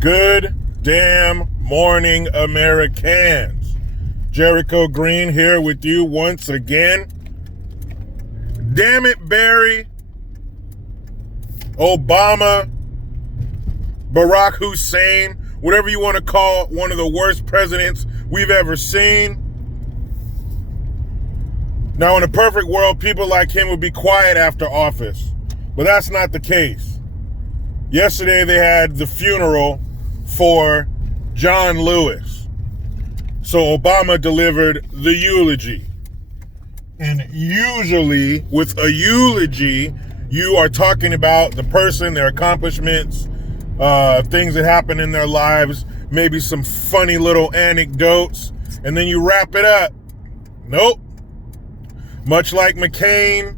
Good damn morning, Americans. Jericho Green here with you once again. Damn it, Barry, Obama, Barack Hussein, whatever you want to call one of the worst presidents we've ever seen. Now, in a perfect world, people like him would be quiet after office, but that's not the case. Yesterday, they had the funeral for John Lewis. So Obama delivered the eulogy. And usually, with a eulogy, you are talking about the person, their accomplishments, things that happen in their lives, maybe some funny little anecdotes, and then you wrap it up. Nope. Much like McCain,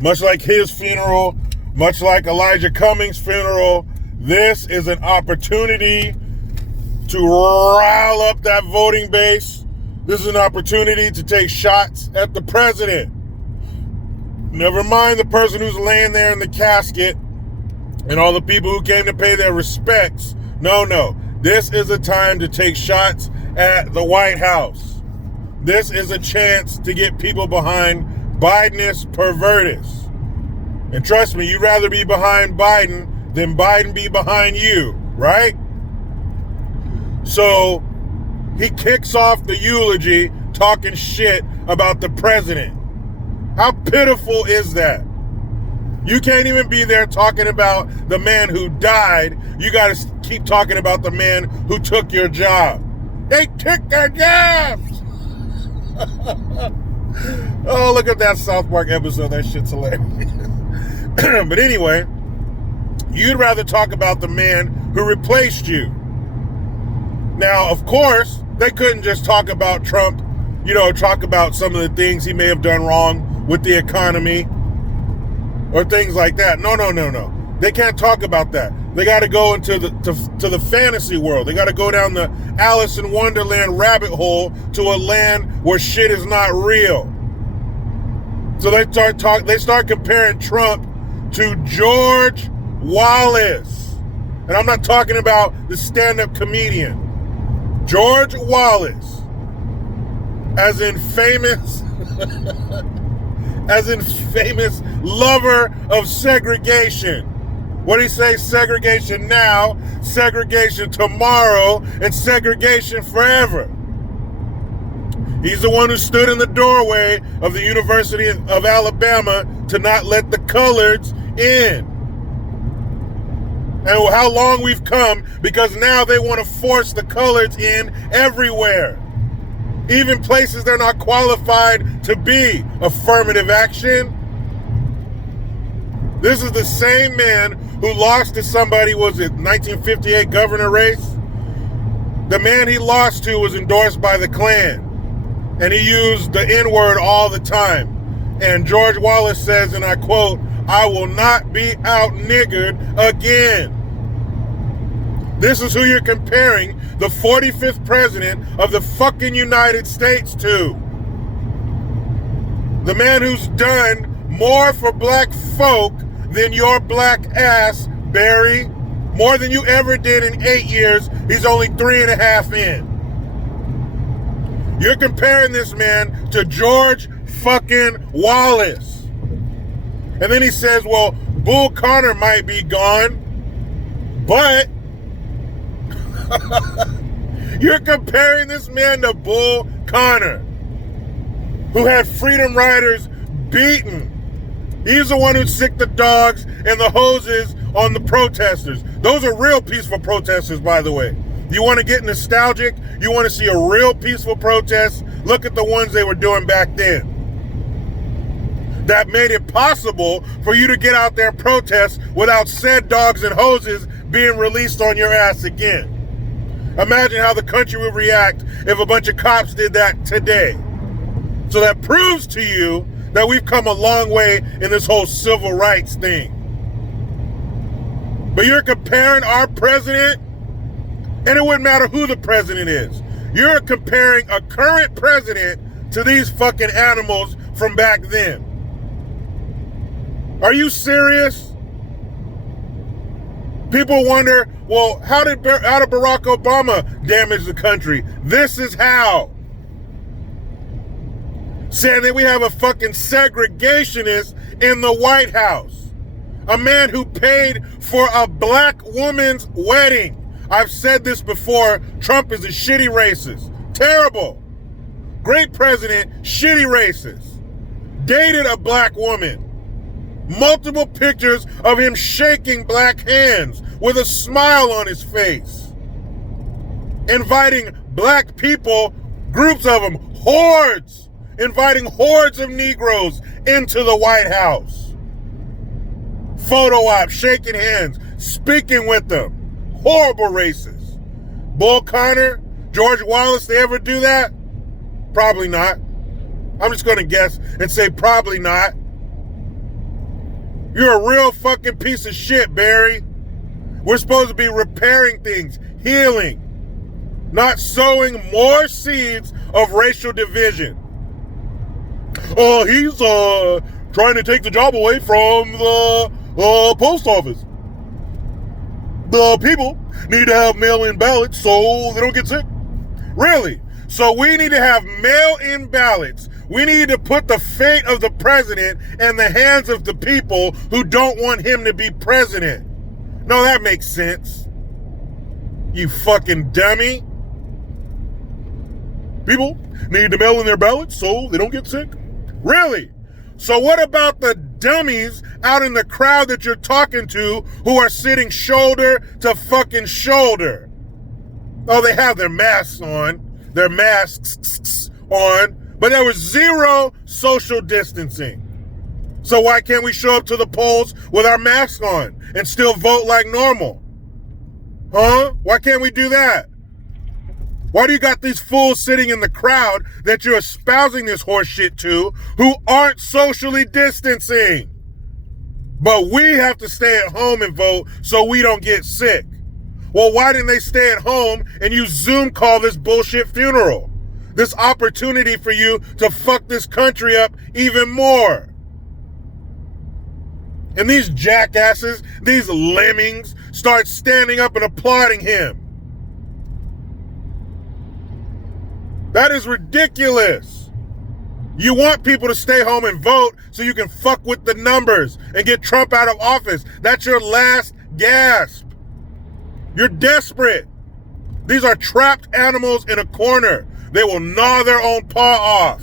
much like his funeral, much like Elijah Cummings' funeral, this is an opportunity to rile up that voting base. This is an opportunity to take shots at the president. Never mind the person who's laying there in the casket and all the people who came to pay their respects. No. This is a time to take shots at the White House. This is a chance to get people behind Bidenist pervertists. And trust me, you'd rather be behind Biden than Biden be behind you, right? So he kicks off the eulogy talking shit about the president. How pitiful is that? You can't even be there talking about the man who died. You got to keep talking about the man who took your job. They took their jobs. Oh, look at that South Park episode. That shit's hilarious. But anyway, you'd rather talk about the man who replaced you. Now, of course, they couldn't just talk about Trump, talk about some of the things he may have done wrong with the economy or things like that. No. They can't talk about that. They got to go into to the fantasy world. They got to go down the Alice in Wonderland rabbit hole to a land where shit is not real. So they start comparing Trump to George Wallace. And I'm not talking about the stand-up comedian. George Wallace, as in famous lover of segregation. What do you say? Segregation now, segregation tomorrow, and segregation forever. He's the one who stood in the doorway of the University of Alabama to not let the coloreds in. And how long we've come, because now they want to force the coloreds in everywhere. Even places they're not qualified to be. Affirmative action. This is the same man who lost to somebody, was it 1958 governor race? The man he lost to was endorsed by the Klan. And he used the N-word all the time. And George Wallace says, and I quote, "I will not be out-niggered again." This is who you're comparing the 45th president of the fucking United States to. The man who's done more for black folk than your black ass, Barry. More than you ever did in 8 years. He's only 3.5 in. You're comparing this man to George fucking Wallace. And then he says, well, Bull Connor might be gone, but you're comparing this man to Bull Connor, who had freedom riders beaten. He's the one who sicked the dogs and the hoses on the protesters. Those are real peaceful protesters, by the way. You want to get nostalgic? You want to see a real peaceful protest? Look at the ones they were doing back then. That made it possible for you to get out there and protest without said dogs and hoses being released on your ass again. Imagine how the country would react if a bunch of cops did that today. So that proves to you that we've come a long way in this whole civil rights thing. But you're comparing our president, and it wouldn't matter who the president is. You're comparing a current president to these fucking animals from back then. Are you serious? People wonder Well, how did Barack Obama damage the country? This is how. Saying that we have a fucking segregationist in the White House. A man who paid for a black woman's wedding. I've said this before. Trump is a shitty racist. Terrible. Great president, shitty racist. Dated a black woman. Multiple pictures of him shaking black hands with a smile on his face. Inviting black people, groups of them, hordes. Inviting hordes of Negroes into the White House. Photo op, shaking hands, speaking with them. Horrible racists. Bull Connor, George Wallace, they ever do that? Probably not. I'm just going to guess and say probably not. You're a real fucking piece of shit, Barry. We're supposed to be repairing things, healing, not sowing more seeds of racial division. He's trying to take the job away from the post office. The people need to have mail-in ballots so they don't get sick. Really? So we need to have mail-in ballots. We need to put the fate of the president in the hands of the people who don't want him to be president. No, that makes sense. You fucking dummy. People need to mail in their ballots so they don't get sick. Really? So what about the dummies out in the crowd that you're talking to who are sitting shoulder to fucking shoulder? Oh, they have their masks on, but there was zero social distancing. So why can't we show up to the polls with our masks on and still vote like normal? Huh? Why can't we do that? Why do you got these fools sitting in the crowd that you're espousing this horse shit to who aren't socially distancing? But we have to stay at home and vote so we don't get sick. Well, why didn't they stay at home and you Zoom call this bullshit funeral? This opportunity for you to fuck this country up even more. And these jackasses, these lemmings, start standing up and applauding him. That is ridiculous. You want people to stay home and vote so you can fuck with the numbers and get Trump out of office. That's your last gasp. You're desperate. These are trapped animals in a corner. They will gnaw their own paw off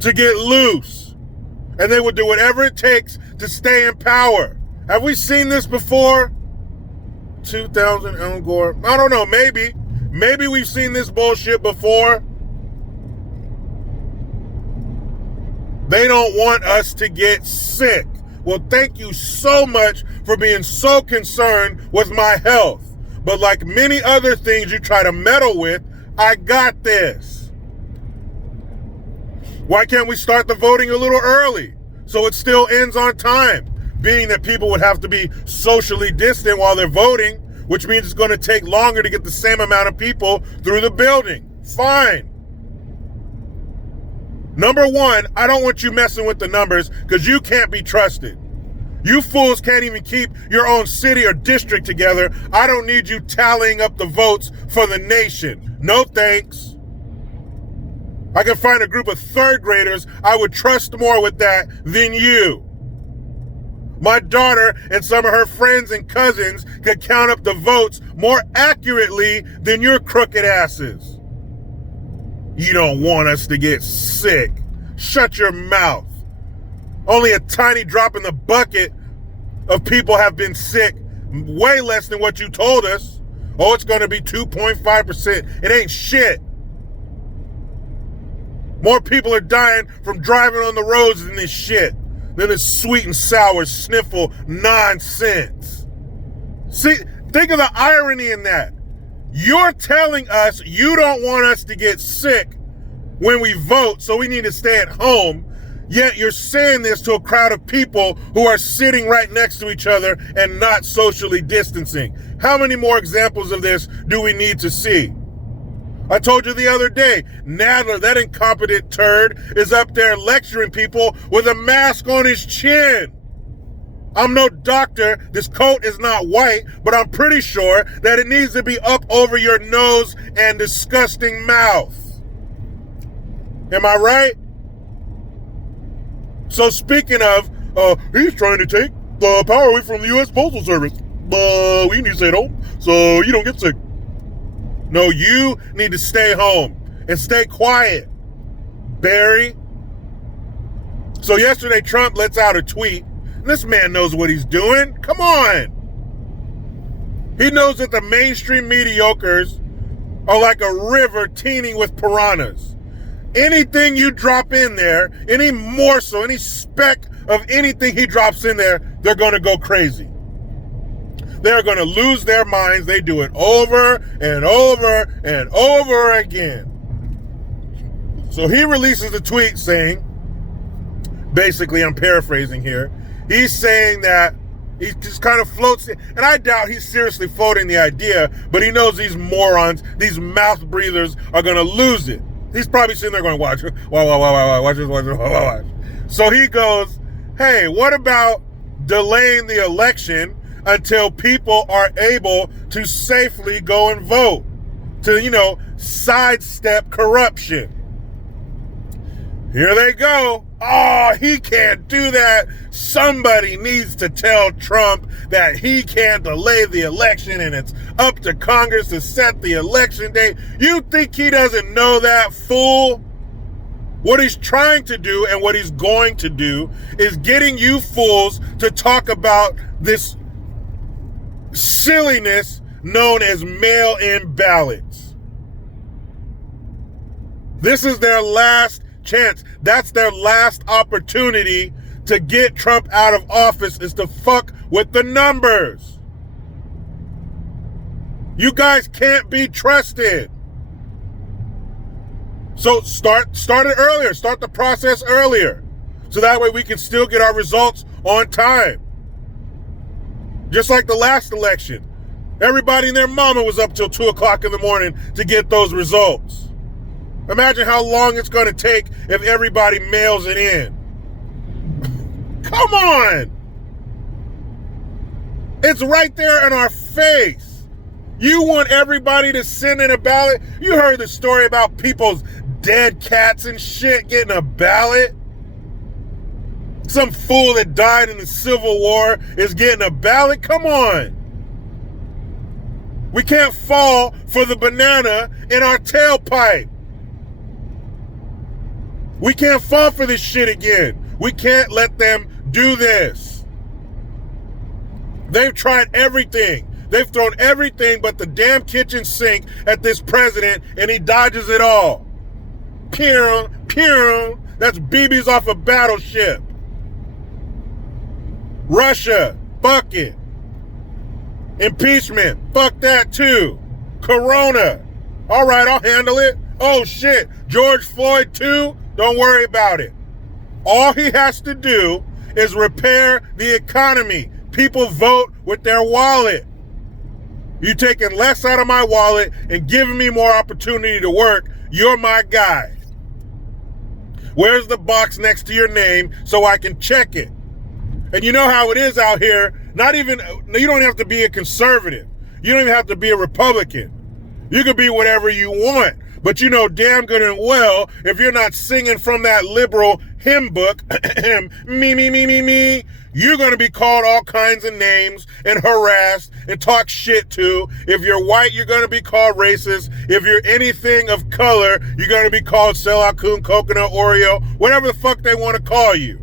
to get loose. And they will do whatever it takes to stay in power. Have we seen this before? 2000 Al Gore. I don't know, maybe. Maybe we've seen this bullshit before. They don't want us to get sick. Well, thank you so much for being so concerned with my health. But like many other things you try to meddle with, I got this. Why can't we start the voting a little early so it still ends on time? Being that people would have to be socially distant while they're voting, which means it's going to take longer to get the same amount of people through the building. Fine. Number one, I don't want you messing with the numbers because you can't be trusted. You fools can't even keep your own city or district together. I don't need you tallying up the votes for the nation. No thanks. I can find a group of third graders I would trust more with that than you. My daughter and some of her friends and cousins could count up the votes more accurately than your crooked asses. You don't want us to get sick. Shut your mouth. Only a tiny drop in the bucket of people have been sick, way less than what you told us. Oh, it's going to be 2.5%. It ain't shit. More people are dying from driving on the roads than this shit. Than this sweet and sour sniffle nonsense. See, think of the irony in that. You're telling us you don't want us to get sick when we vote, so we need to stay at home, yet you're saying this to a crowd of people who are sitting right next to each other and not socially distancing. How many more examples of this do we need to see? I told you the other day, Nadler, that incompetent turd, is up there lecturing people with a mask on his chin. I'm no doctor. This coat is not white, but I'm pretty sure that it needs to be up over your nose and disgusting mouth. Am I right? So speaking of, he's trying to take the power away from the U.S. Postal Service. We need to stay at home so you don't get sick. No, you need to stay home and stay quiet, Barry. So yesterday, Trump lets out a tweet. This man knows what he's doing. Come on. He knows that the mainstream mediocres are like a river teeming with piranhas. Anything you drop in there, any morsel, any speck of anything he drops in there, they're going to go crazy. They're going to lose their minds. They do it over and over and over again. So he releases a tweet saying, basically, I'm paraphrasing here, he's saying that he just kind of floats it, and I doubt he's seriously floating the idea, but he knows these morons, these mouth breathers are going to lose it. He's probably sitting there going, watch this. So he goes, hey, what about delaying the election until people are able to safely go and vote to, sidestep corruption? Here they go. Oh, he can't do that. Somebody needs to tell Trump that he can't delay the election and it's up to Congress to set the election date. You think he doesn't know that, fool? What he's trying to do and what he's going to do is getting you fools to talk about this silliness known as mail-in ballots. This is their last chance. That's their last opportunity to get Trump out of office, is to fuck with the numbers. You guys can't be trusted. So start it earlier. Start the process earlier. So that way we can still get our results on time. Just like the last election. Everybody and their mama was up till 2 o'clock in the morning to get those results. Imagine how long it's going to take if everybody mails it in. Come on! It's right there in our face. You want everybody to send in a ballot? You heard the story about people's dead cats and shit getting a ballot? Some fool that died in the Civil War is getting a ballot? Come on! We can't fall for the banana in our tailpipe. We can't fall for this shit again. We can't let them do this. They've tried everything. They've thrown everything but the damn kitchen sink at this president, and he dodges it all. Pew, pew. That's BBs off a battleship. Russia, fuck it. Impeachment, fuck that too. Corona, all right, I'll handle it. Oh shit, George Floyd too? Don't worry about it. All he has to do is repair the economy. People vote with their wallet. You taking less out of my wallet and giving me more opportunity to work, you're my guy. Where's the box next to your name so I can check it? And you know how it is out here. You don't have to be a conservative. You don't even have to be a Republican. You could be whatever you want. But you know damn good and well, if you're not singing from that liberal hymn book, me, you're going to be called all kinds of names and harassed and talk shit to. If you're white, you're going to be called racist. If you're anything of color, you're going to be called sellout coon, coconut, Oreo, whatever the fuck they want to call you.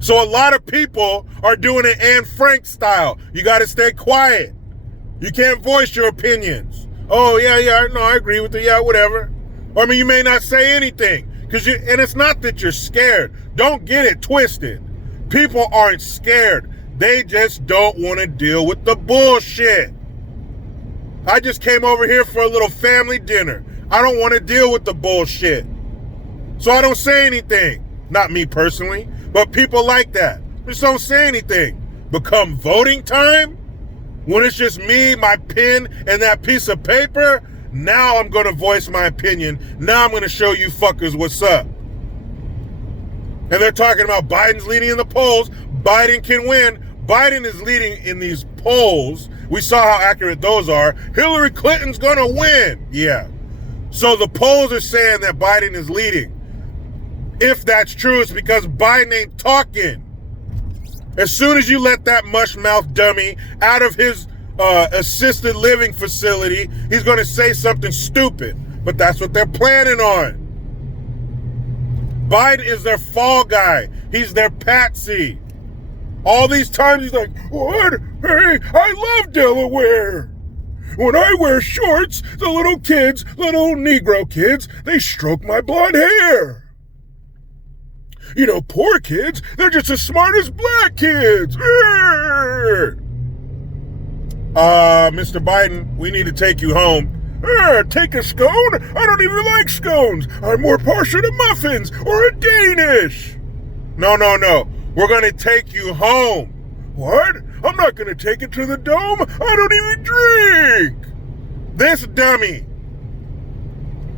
So a lot of people are doing it Anne Frank style. You got to stay quiet. You can't voice your opinions. Oh, yeah, no, I agree with you, yeah, whatever. Or, I mean, you may not say anything. And it's not that you're scared. Don't get it twisted. People aren't scared. They just don't want to deal with the bullshit. I just came over here for a little family dinner. I don't want to deal with the bullshit. So I don't say anything. Not me personally, but people like that. Just don't say anything. But come voting time, when it's just me, my pen, and that piece of paper, now I'm going to voice my opinion. Now I'm going to show you fuckers what's up. And they're talking about Biden's leading in the polls. Biden can win. Biden is leading in these polls. We saw how accurate those are. Hillary Clinton's gonna win. Yeah. So the polls are saying that Biden is leading. If that's true, it's because Biden ain't talking. As soon as you let that mush-mouth dummy out of his assisted living facility, he's gonna say something stupid. But that's what they're planning on. Biden is their fall guy. He's their patsy. All these times he's like, what? Hey, I love Delaware. When I wear shorts, the little Negro kids, they stroke my blonde hair. You know, poor kids, they're just as smart as black kids. Mr. Biden, we need to take you home. Take a scone? I don't even like scones. I'm more partial to muffins or a Danish. No. We're going to take you home. What? I'm not going to take it to the dome. I don't even drink. This dummy.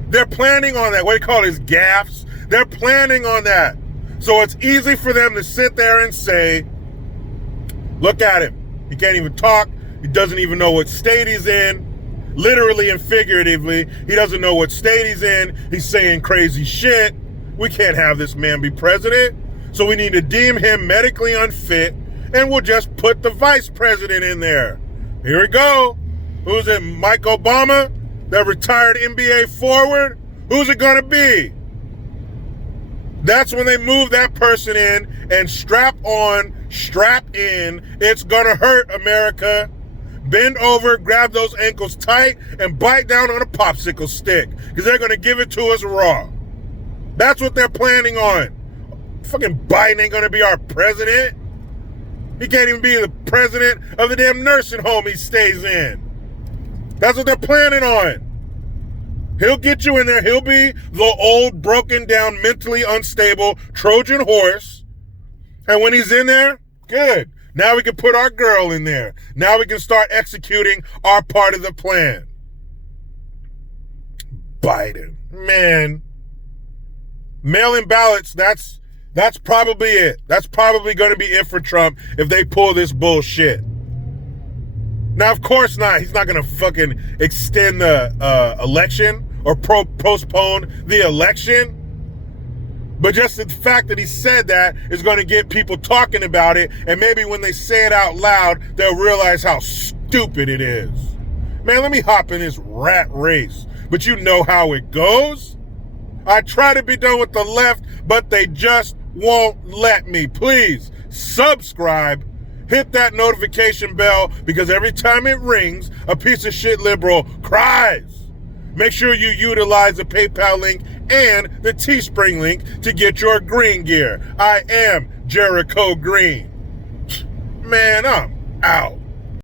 They're planning on that. What do you call it? His gaffes? They're planning on that. So it's easy for them to sit there and say, look at him. He can't even talk. He doesn't even know what state he's in. Literally and figuratively, he doesn't know what state he's in. He's saying crazy shit. We can't have this man be president. So we need to deem him medically unfit, and we'll just put the vice president in there. Here we go. Who's it? Mike Obama, that retired NBA forward? Who's it going to be? That's when they move that person in and strap in. It's going to hurt, America. Bend over, grab those ankles tight, and bite down on a popsicle stick, because they're going to give it to us raw. That's what they're planning on. Fucking Biden ain't going to be our president. He can't even be the president of the damn nursing home he stays in. That's what they're planning on. He'll get you in there. He'll be the old, broken down, mentally unstable Trojan horse. And when he's in there, good. Now we can put our girl in there. Now we can start executing our part of the plan. Biden. Man. Mail-in ballots, that's probably it. That's probably going to be it for Trump if they pull this bullshit. Now, of course not. He's not going to fucking extend the election or postpone the election. But just the fact that he said that is going to get people talking about it. And maybe when they say it out loud, they'll realize how stupid it is. Man, let me hop in this rat race. But you know how it goes. I try to be done with the left, but they just won't let me. Please subscribe. Hit that notification bell, because every time it rings, a piece of shit liberal cries. Make sure you utilize the PayPal link and the Teespring link to get your green gear. I am Jericho Green. Man, I'm out.